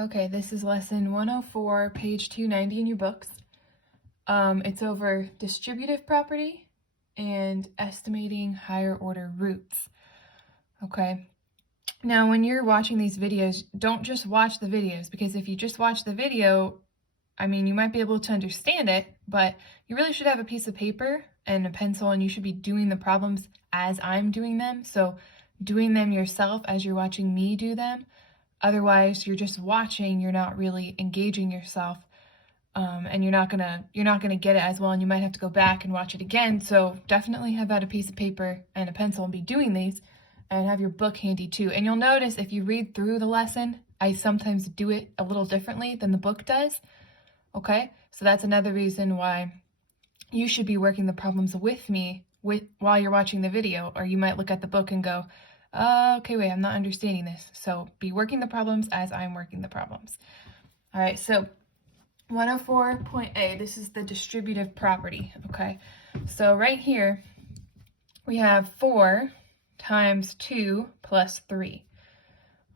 Okay, this is lesson 104, page 290 in your books. It's over distributive property and estimating higher order roots. Okay, now when you're watching these videos, don't just watch the videos, because if you just watch the video, you might be able to understand it, but you really should have a piece of paper and a pencil, and you should be doing the problems as I'm doing them. So doing them yourself as you're watching me do them. Otherwise, you're just watching, you're not really engaging yourself, and you're not gonna get it as well, and you might have to go back and watch it again. So definitely have out a piece of paper and a pencil and be doing these, and have your book handy too. And you'll notice if you read through the lesson, I sometimes do it a little differently than the book does. Okay, so that's another reason why you should be working the problems with me while you're watching the video, or you might look at the book and go, okay, wait, I'm not understanding this. So be working the problems as I'm working the problems. All right, so 104.A, this is the distributive property, okay? So right here, we have 4 times 2 plus 3,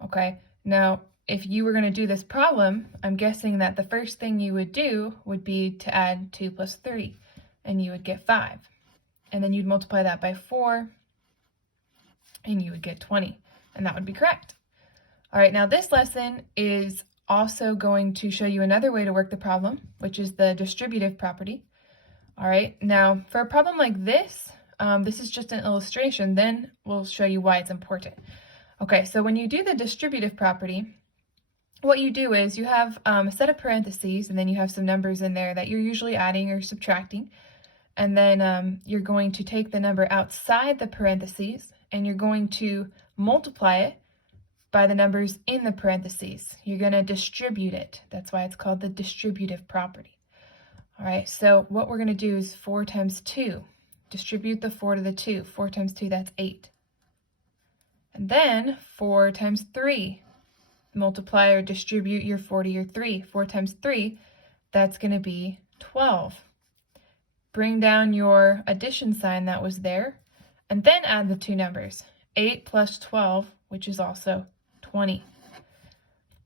okay? Now, if you were going to do this problem, I'm guessing that the first thing you would do would be to add 2 plus 3, and you would get 5. And then you'd multiply that by 4, and you would get 20, and that would be correct. All right, now this lesson is also going to show you another way to work the problem, which is the distributive property. All right, now for a problem like this, this is just an illustration, then we'll show you why it's important. Okay, so when you do the distributive property, what you do is you have a set of parentheses, and then you have some numbers in there that you're usually adding or subtracting, and then you're going to take the number outside the parentheses, and you're going to multiply it by the numbers in the parentheses. You're going to distribute it. That's why it's called the distributive property. All right, so what we're going to do is 4 times 2. Distribute the 4 to the 2. 4 times 2, that's 8. And then 4 times 3. Multiply or distribute your 4 to your 3. 4 times 3, that's going to be 12. Bring down your addition sign that was there, and then add the two numbers. 8 plus 12, which is also 20.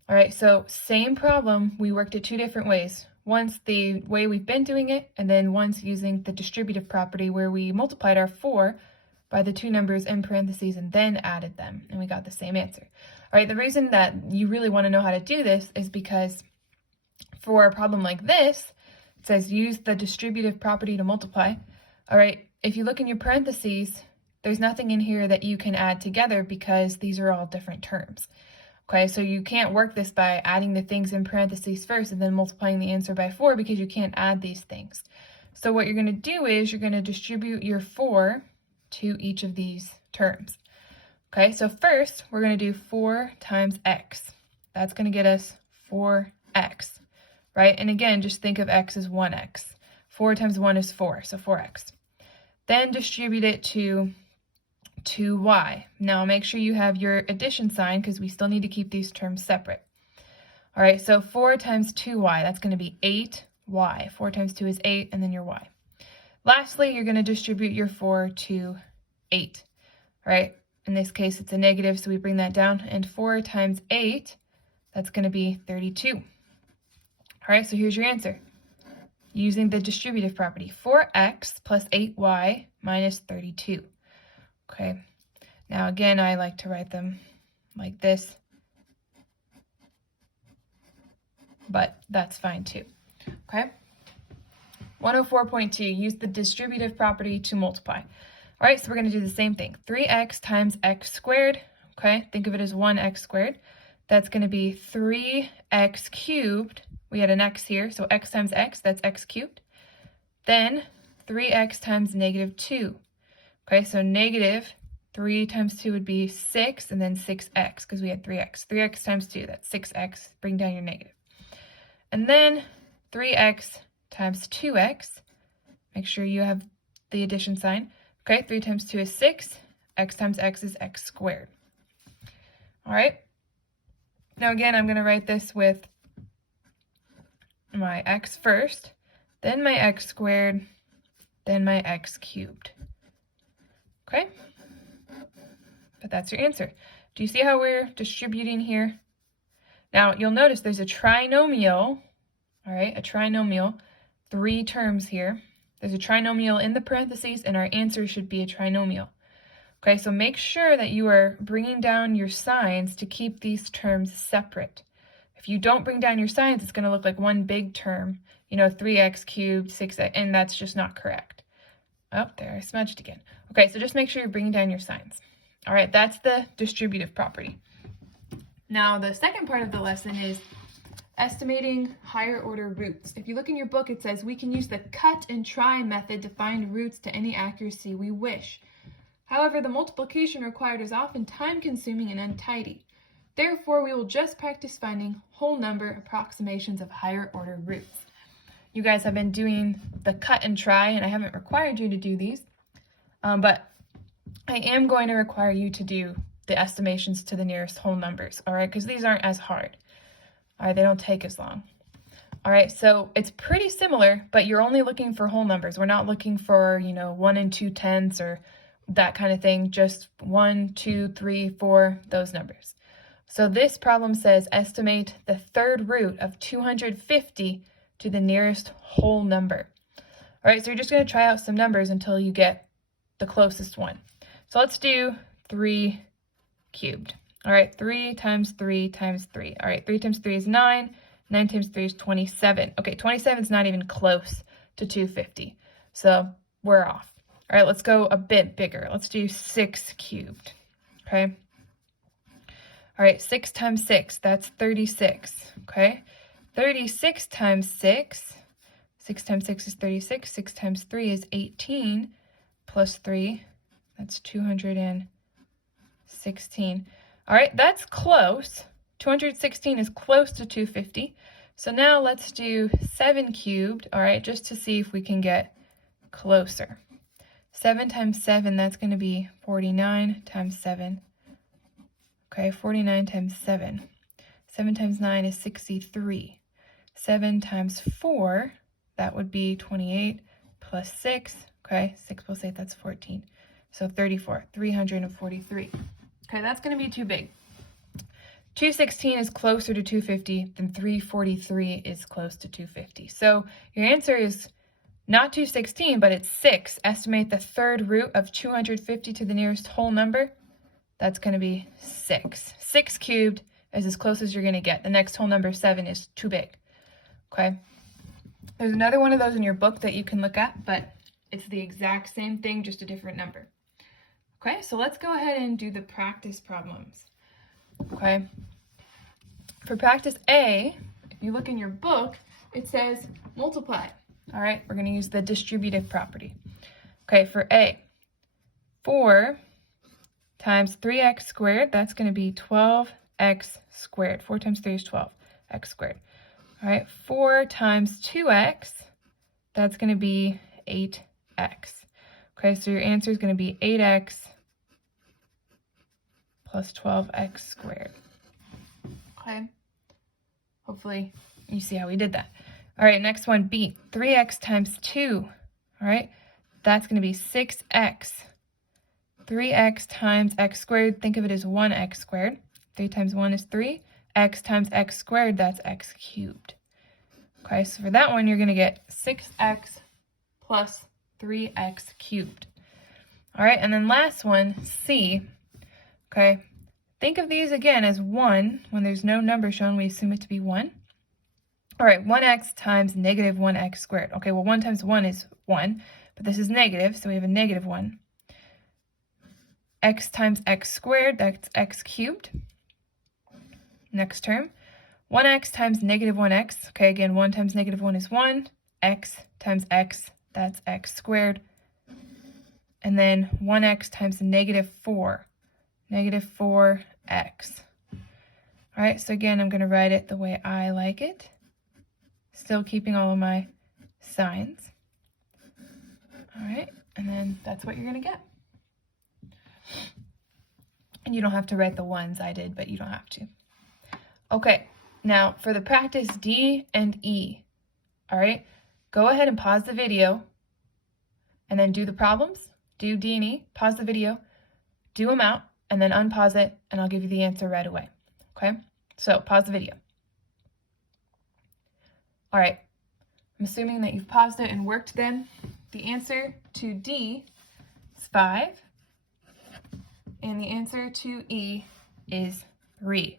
All right, so same problem, we worked it 2 different ways. Once the way we've been doing it, and then once using the distributive property where we multiplied our 4 by the two numbers in parentheses and then added them, and we got the same answer. All right, the reason that you really want to know how to do this is because for a problem like this, it says use the distributive property to multiply. All right, if you look in your parentheses, there's nothing in here that you can add together because these are all different terms. Okay, so you can't work this by adding the things in parentheses first and then multiplying the answer by 4 because you can't add these things. So what you're going to do is you're going to distribute your 4 to each of these terms. Okay, so first we're going to do 4 times x. That's going to get us 4x, right? And again, just think of x as 1x. 4 times 1 is 4, so 4x. Then distribute it to 2y. Now make sure you have your addition sign because we still need to keep these terms separate. All right, so 4 times 2y, that's going to be 8y. 4 times 2 is 8, and then your y. Lastly, you're going to distribute your 4 to 8. All right, in this case, it's a negative, so we bring that down, and 4 times 8, that's going to be 32. All right, so here's your answer. Using the distributive property, 4x plus 8y minus 32. Okay, now again, I like to write them like this, but that's fine too. Okay, 104.2, use the distributive property to multiply. All right, so we're going to do the same thing. 3x times x squared, okay, think of it as 1x squared. That's going to be 3x cubed. We had an x here, so x times x, that's x cubed. Then 3x times negative 2. Okay, so negative 3 times 2 would be 6, and then 6x, because we had 3x. 3x times 2, that's 6x. Bring down your negative. And then 3x times 2x. Make sure you have the addition sign. Okay, 3 times 2 is 6. X times x is x squared. All right. Now again, I'm going to write this with my x first, then my x squared, then my x cubed. Okay? But that's your answer. Do you see how we're distributing here? Now, you'll notice there's a trinomial, all right, a trinomial, 3 terms here. There's a trinomial in the parentheses, and our answer should be a trinomial. Okay, so make sure that you are bringing down your signs to keep these terms separate. If you don't bring down your signs, it's going to look like one big term, 3x cubed, 6x, and that's just not correct. Oh, there, I smudged again. Okay, so just make sure you're bringing down your signs. All right, that's the distributive property. Now, the second part of the lesson is estimating higher order roots. If you look in your book, it says we can use the cut and try method to find roots to any accuracy we wish. However, the multiplication required is often time-consuming and untidy. Therefore, we will just practice finding whole number approximations of higher order roots. You guys have been doing the cut and try, and I haven't required you to do these, but I am going to require you to do the estimations to the nearest whole numbers, all right, because these aren't as hard. All right, they don't take as long. All right, so it's pretty similar, but you're only looking for whole numbers. We're not looking for, 1 and 2/10 or that kind of thing, just 1, 2, 3, 4, those numbers. So this problem says estimate the third root of 250 to the nearest whole number. All right, so you're just going to try out some numbers until you get the closest one. So let's do 3 cubed. All right, 3 times 3 times 3. All right, 3 times 3 is 9. 9 times 3 is 27. Okay, 27 is not even close to 250. So we're off. All right, let's go a bit bigger. Let's do 6 cubed. Okay. All right, 6 times 6, that's 36. Okay. 36 times 6. 6 times 6 is 36. 6 times 3 is 18. Plus 3, that's 216. All right, that's close. 216 is close to 250. So now let's do 7 cubed, all right, just to see if we can get closer. 7 times 7, that's going to be 49 times 7. Okay, 49 times 7. 7 times 9 is 63. 7 times 4, that would be 28 plus 6. Okay, 6 plus 8, that's 14. So 34, 343. Okay, that's going to be too big. 216 is closer to 250 than 343 is close to 250. So your answer is not 216, but it's 6. Estimate the third root of 250 to the nearest whole number. That's going to be 6. 6 cubed is as close as you're going to get. The next whole number, 7, is too big. Okay. There's another one of those in your book that you can look at, but it's the exact same thing, just a different number. Okay, so let's go ahead and do the practice problems. Okay. For practice A, if you look in your book, it says multiply. All right, we're going to use the distributive property. Okay, for A, 4 times 3x squared, that's going to be 12x squared. 4 times 3 is 12x squared. All right, 4 times 2x, that's going to be 8x. Okay, so your answer is going to be 8x plus 12x squared. Okay, hopefully you see how we did that. All right, next one, B, 3x times 2, all right, that's going to be 6x. 3x times x squared, think of it as 1x squared. 3 times 1 is 3. X times x squared, that's x cubed. Okay, so for that one, you're going to get 6x plus 3x cubed. All right, and then last one, C. Okay, think of these again as 1. When there's no number shown, we assume it to be 1. All right, 1x times negative 1x squared. Okay, well, 1 times 1 is 1, but this is negative, so we have a negative 1. X times x squared, that's x cubed. Next term, 1x times negative 1x. Okay, again, 1 times negative 1 is 1. X times x, that's x squared. And then 1x times negative 4, negative 4x. All right, so again, I'm going to write it the way I like it, still keeping all of my signs. All right, and then that's what you're going to get. And you don't have to write the ones I did, but you don't have to. Okay, now for the practice D and E, all right, go ahead and pause the video and then do the problems, do D and E, pause the video, do them out, and then unpause it, and I'll give you the answer right away, okay? So pause the video. All right, I'm assuming that you've paused it and worked them. The answer to D is 5, and the answer to E is 3.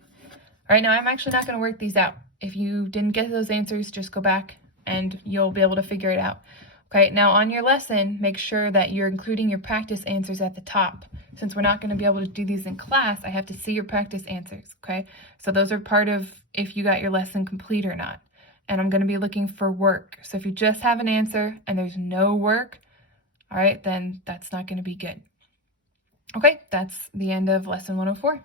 All right, now I'm actually not going to work these out. If you didn't get those answers, just go back and you'll be able to figure it out. Okay, now on your lesson, make sure that you're including your practice answers at the top. Since we're not going to be able to do these in class, I have to see your practice answers, okay? So those are part of if you got your lesson complete or not. And I'm going to be looking for work. So if you just have an answer and there's no work, all right, then that's not going to be good. Okay, that's the end of lesson 104.